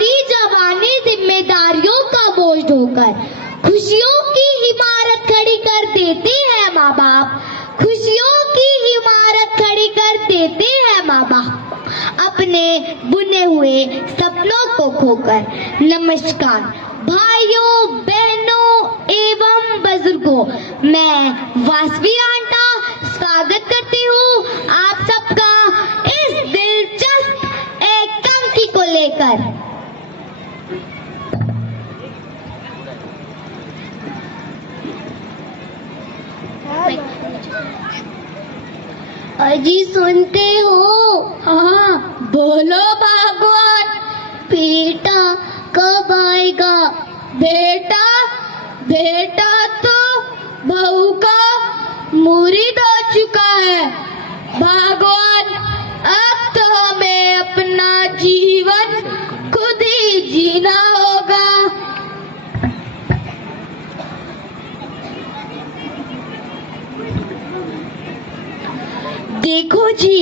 सारी जवानी जिम्मेदारियों का बोझ ढोकर खुशियों की इमारत खड़ी कर देते हैं माँ बाप। खुशियों की इमारत खड़ी कर देते हैं माँ बाप, अपने बुने हुए सपनों को खोकर। नमस्कार भाइयों, बहनों एवं बुजुर्गों, मैं वासवी आंटा स्वागत करती हूँ आप सबका इस दिलचस्प एकांकी को लेकर। अजी सुनते हो? हाँ बोलो भगवान। बेटा कब आएगा? बेटा बेटा तो बहू का मुरीद हो चुका है भगवान। अब तो हमें अपना जीवन खुद ही जीना होगा। देखो जी,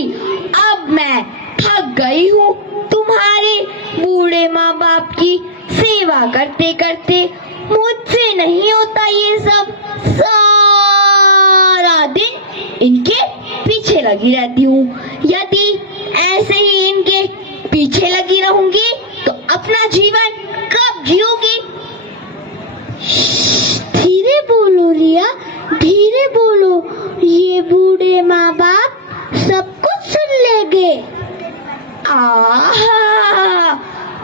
अब मैं थक गई हूँ तुम्हारे बूढ़े माँ बाप की सेवा करते करते। मुझसे नहीं होता ये सब, सारा दिन इनके पीछे लगी रहती हूँ। यदि ऐसे ही इनके पीछे लगी रहूंगी तो अपना जीवन कब जीऊंगी? धीरे बोलो रिया, धीरे बोलो, ये बूढ़े माँ बाप सब कुछ सुन लेंगे।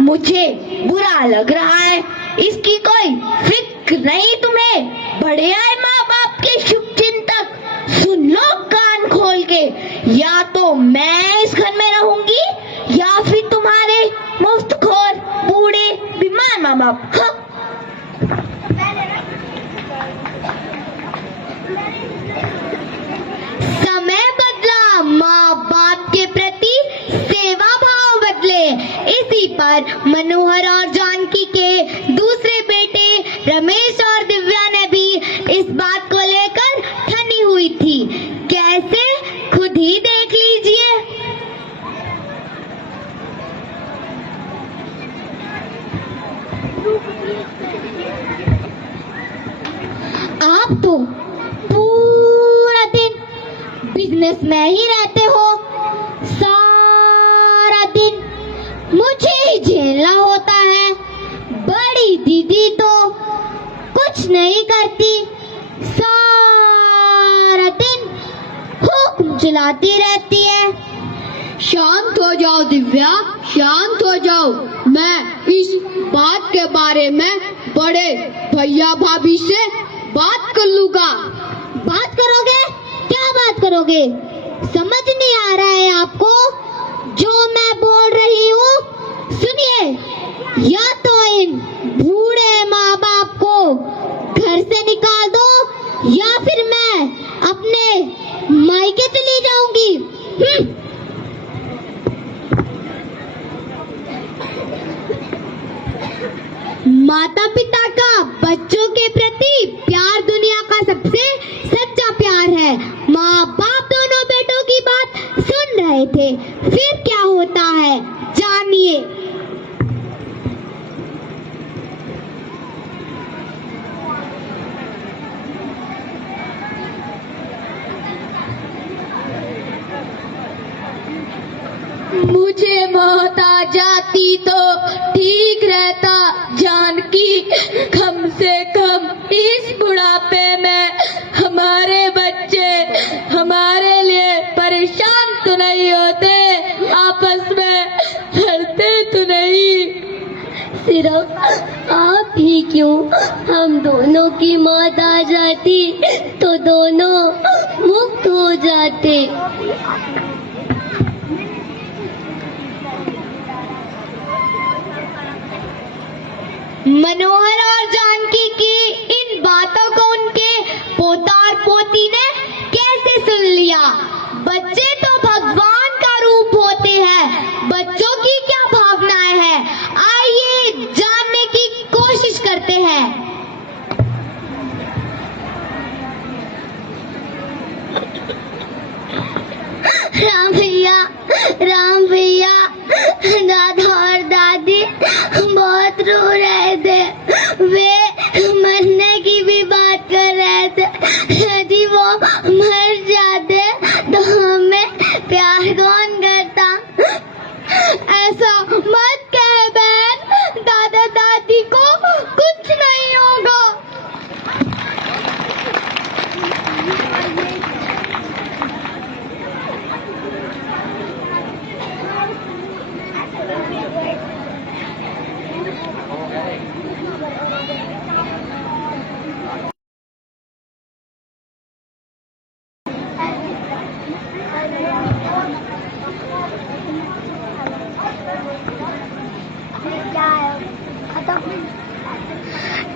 मुझे बुरा लग रहा है, इसकी कोई फिक्र नहीं तुम्हें। बड़े आए माँ बाप के शुभ चिंतक, सुन लो कान खोल के। या तो मैं इस घर में रहूंगी या फिर तुम्हारे मुफ्तखोर बूढ़े बीमार माँ बाप। समय बदला, माँ बाप के प्रति सेवा भाव बदले। इसी पर मनोहर और जानकी के दूसरे बेटे रमेश और दिव्या ने भी इस बात को लेकर ठनी हुई थी। कैसे, खुद ही देख लीजिए। आप तो पूरा दिन बिजनेस में ही रहते हो, सारा दिन मुझे ही झेलना होता है। बड़ी दीदी तो कुछ नहीं करती, सारा दिन हुक्म चलाती रहती है। शांत हो जाओ दिव्या, शांत हो जाओ। मैं इस बात के बारे में बड़े भैया भाभी से बात कर लूंगा। बात करोगे? क्या बात करोगे? समझ नहीं आ रहा है आपको जो मैं बोल रही हूँ? सुनिए, या तो इन बूढ़े माँ बाप को घर से निकाल दो या फिर मैं अपने मायके चली जाऊंगी। माता पिता का बच्चों के प्रति प्यार दुनिया का सबसे सच्चा प्यार है। माँ बाप दोनों बेटों की बात सुन रहे थे, फिर क्या होता है जानिए। मुझे मौत आ जाती तो ठीक रहता जानकी, कम से कम इस बुढ़ापे में हमारे बच्चे हमारे लिए परेशान तो नहीं होते, आपस में लड़ते तो नहीं। सिर्फ आप ही क्यों, हम दोनों की मौत आ जाती तो दोनों मुक्त हो जाते। मनोहर और जानकी की इन बातों को उनके पोता और पोती ने कैसे सुन लिया? बच्चे तो भगवान का रूप होते हैं, बच्चों की क्या भावनाएं हैं, आइए जानने की कोशिश करते हैं। राम भैया, राधा और दादी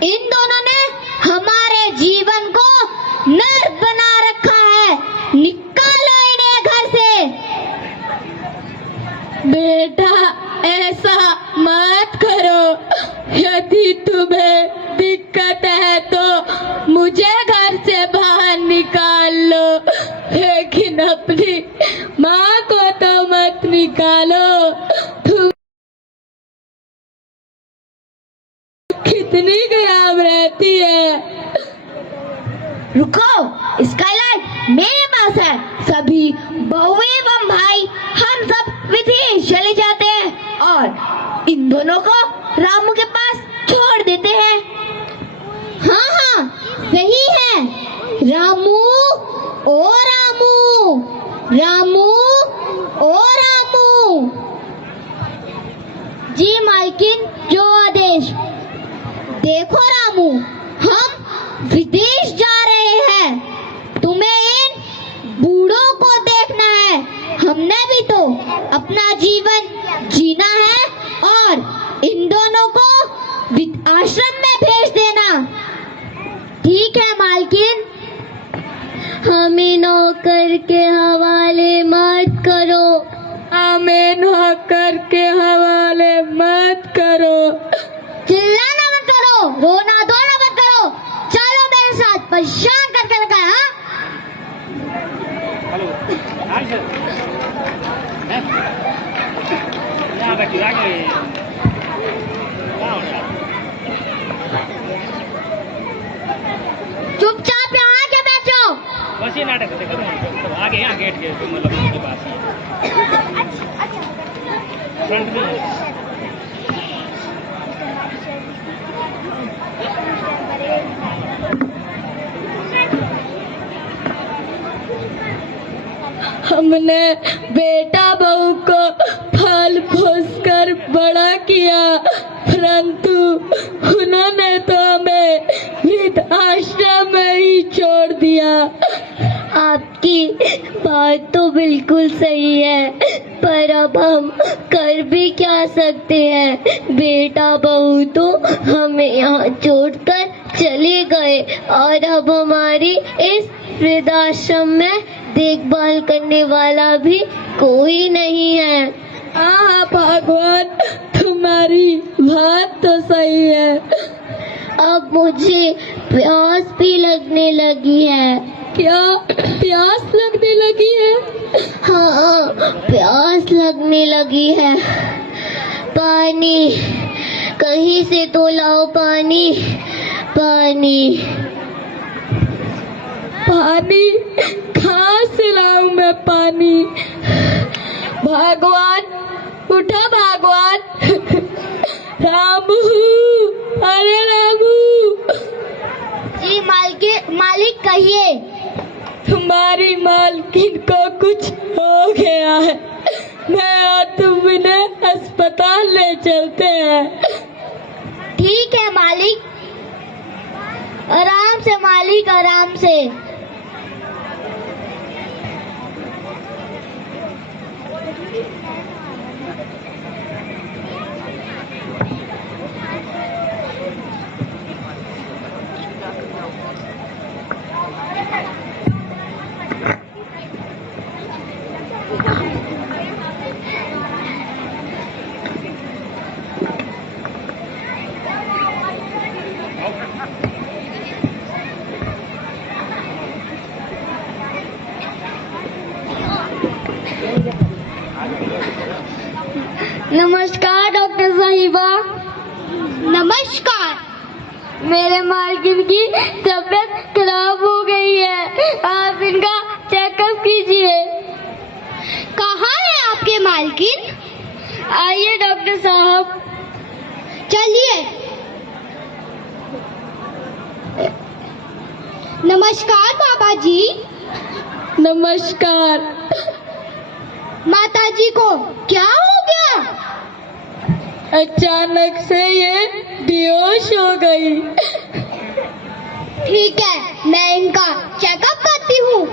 इन दोनों ने हमारे जीवन को नर्क बना रखा है। निकालो इन्हें घर से। बेटा ऐसा मत करो, यदि तुम्हें दिक्कत है तो मुझे घर से बाहर निकाल लो, लेकिन अपनी माँ को तो मत निकालो। तुम कितनी खराब रहती है। रुको, स्काईलाइट मेरे पास है। सभी बहू एवं भाई हम सब विदेश चले जाते हैं और इन दोनों को रामू के पास छोड़ देते हैं। हाँ हाँ सही है। रामू ओ रामू, रामू ओ रामू। जी मालकिन, जो आदेश। देखो रामू, हम विदेश जा रहे हैं। तुम्हें इन बूढ़ों को देखना है। हमने भी तो अपना जीवन जीना है और इन दोनों को आश्रम में भेज देना। ठीक है मालकिन। हमें नौकर के हवाले मत करो, हमें नौकर के हवाले मत करो। चिल्लाना मत करो, रोना धोना मत करो। चलो मेरे साथ, परेशान करके रखा है। चुपचाप यहाँ आके बैठो। बस ये नाटक करो, आगे यहाँ गेट के मतलब उसके पास ही फ्रंट में है। हमने बेटा बहू को फल फूस कर बड़ा किया, परंतु उन्होंने तो हमें वृद्ध आश्रम में ही छोड़ दिया। आपकी बात तो बिल्कुल सही है, पर अब हम कर भी क्या सकते हैं। बेटा बहू तो हमें यहाँ छोड़कर चले गए और अब हमारी इस वृद्धाश्रम में देखभाल करने वाला भी कोई नहीं है। हाँ भगवान, तुम्हारी बात तो सही है। अब मुझे प्यास भी लगने लगी है। क्या प्यास लगने लगी है? हाँ, प्यास लगने लगी है। पानी, कहीं से तो लाओ पानी, पानी। पानी कहाँ से लाऊं मैं पानी? भगवान, उठा भगवान। रामू, अरे रामू। जी मालिक कहिए। तुम्हारी मालकिन को कुछ हो गया है, मैं और तुम इन्हें अस्पताल ले चलते हैं। ठीक है मालिक। आराम से मालिक, आराम से। नमस्कार डॉक्टर साहिबा। नमस्कार। मेरे मालकिन की तबीयत खराब हो गई है, आप इनका चेकअप कीजिए। कहाँ है आपके मालकिन? आइए डॉक्टर साहब। चलिए। नमस्कार बाबा जी। नमस्कार। माताजी को क्या हो गया? अचानक से ये बेहोश हो गई। ठीक है, मैं इनका चेकअप करती हूँ।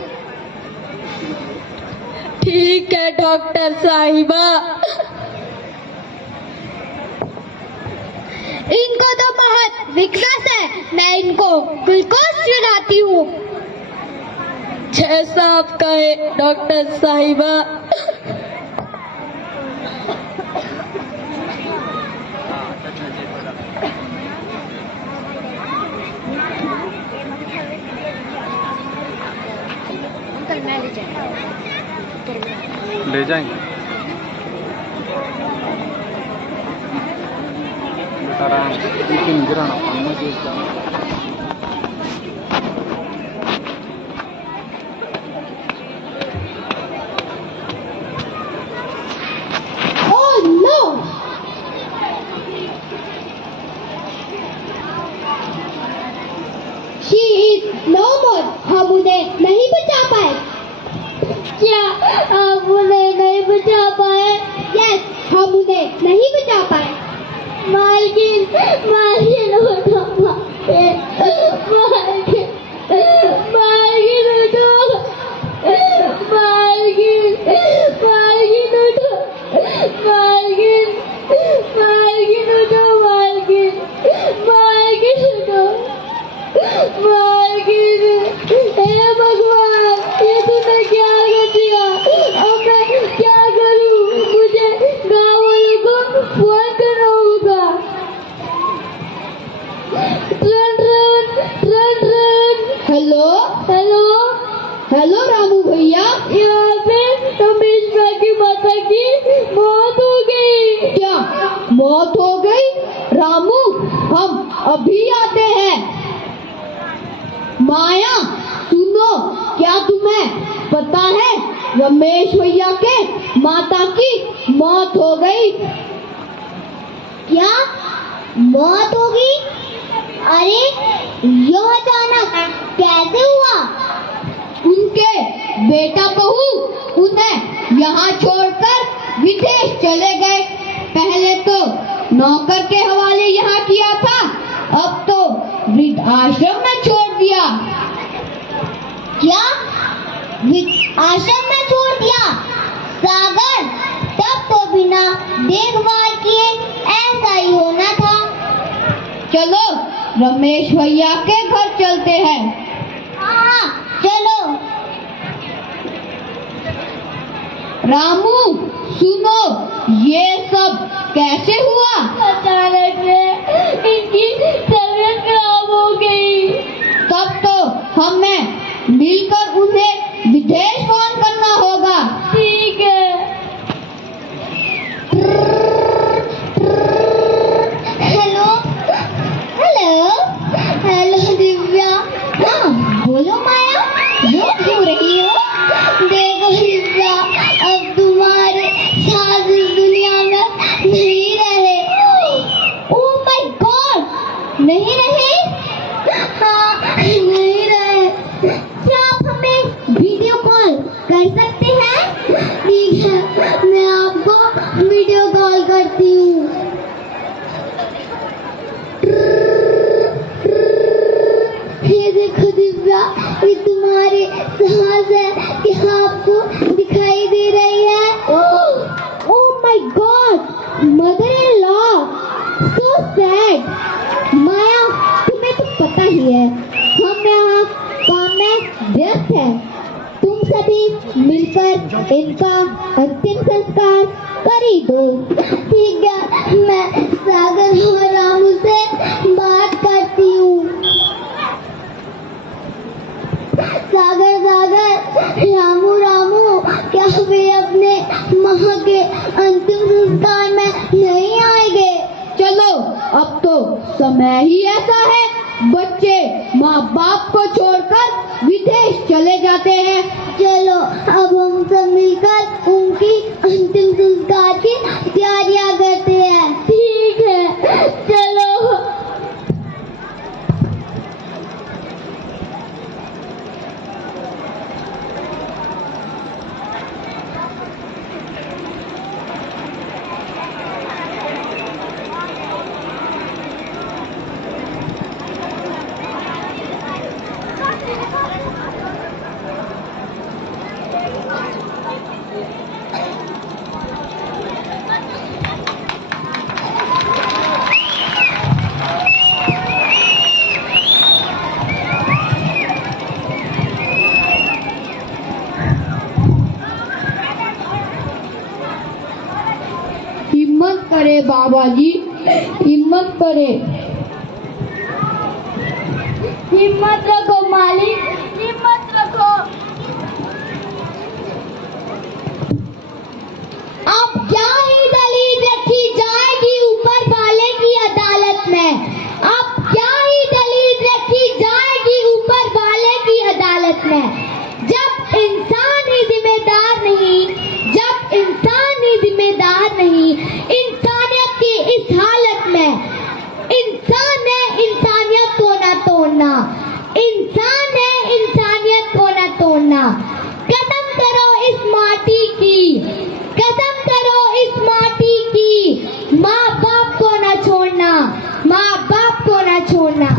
ठीक है डॉक्टर साहिबा। इनको तो बहुत वीकनेस है, मैं इनको ग्लूकोज पिलाती हूँ। जैसा आप कहे डॉक्टर साहिबा। ले जाएंगे Oh no! She is no more. हम उन्हें नहीं बचा पाए। क्या हम उन्हें नहीं बचा पाए? Yes, हम उन्हें नहीं बचा पाए। मालकिन, मालकिन उठो, मालकिन, मालकिन, मालकिन उठो, मालकिन, मालकिन उठो, मालकिन, मालकिन उठो, मालकिन, मालकिन उठो, मालकिन। हे भगवान, ये तूने क्या कर दिया? अब मैं क्या करूं? मुझे गाँव वालों को फोन करना होगा। Run run run run. Hello hello hello Ramu भैया, यहाँ पे रमेश भाई की माता की मौत हो गई। क्या मौत हो गई? रामू, हम अभी आते हैं। माया, सुनो, क्या तुम्हें पता है रमेश भैया के माता की मौत हो गई? क्या मौत हो गई? अरे यह अचानक कैसे हुआ? उनके बेटा बहू उन्हें यहाँ छोड़कर विदेश चले गए। पहले तो नौकर के हवाले यहाँ किया था, अब तो वृद्ध आश्रम में छोड़ दिया। क्या वृद्ध आश्रम में छोड़ दिया? सागर, तब तो बिना देखभाल किए ऐसा ही होना था। चलो रमेश भैया के घर चलते हैं। हाँ चलो। रामू सुनो, ये सब कैसे हुआ? अचानक से इनकी तबीयत खराब हो गई। तब तो हमें मिलकर उन्हें विदेश फोन करना होगा। ठीक है। Hello hello hello Divya. हाँ बोलो माया, वो क्यों रही हो? देखो दिव्या, अब तुम्हारे साथ इस दुनिया में नहीं रहे। ओह माय गॉड, नहीं रहे? हाँ नहीं रहे। क्या आप हमें वीडियो कॉल कर सकते हैं? ठीक है, मैं आपको वीडियो कॉल करती हूँ। ये देखो दिव्या, ये तुम्हारे सास है, क्या आपको दिखाई दे रही है? Oh my God, mother in law, so sad. Maya, तुम्हें तो पता ही है हम यहाँ काम में व्यस्त हैं। तुम सभी मिलकर इनका अंतिम संस्कार कर ही दो। ठीक है, मैं सागर और रामू से बात करती हूँ। सागर सागर, रामू रामू, क्या वे अपने माँ के अंतिम संस्कार में नहीं आएंगे? चलो, अब तो समय ही ऐसा है, बच्चे माँ बाप को छोड़कर विदेश चले जाते हैं। चलो अब हम सब मिलकर उनकी अंतिम संस्कार की तैयारियां करते हैं। ठीक है, चलो। वाली हिम्मत करे। हिम्मत रखो मालिक, हिम्मत रखो। अब क्या ही दलील रखी जाएगी ऊपर वाले की अदालत में। अब क्या ही दलील रखी जाएगी ऊपर वाले की अदालत में। जब इंसान ही जिम्मेदार नहीं, जब इंसान ही जिम्मेदार नहीं, इंसानियत की इस हालत में इंसान है इंसानियत को ना तोड़ना, इंसान है इंसानियत को ना तोड़ना। कदम करो इस माटी की, कदम करो इस माटी की, माँ बाप को ना छोड़ना, माँ बाप को ना छोड़ना।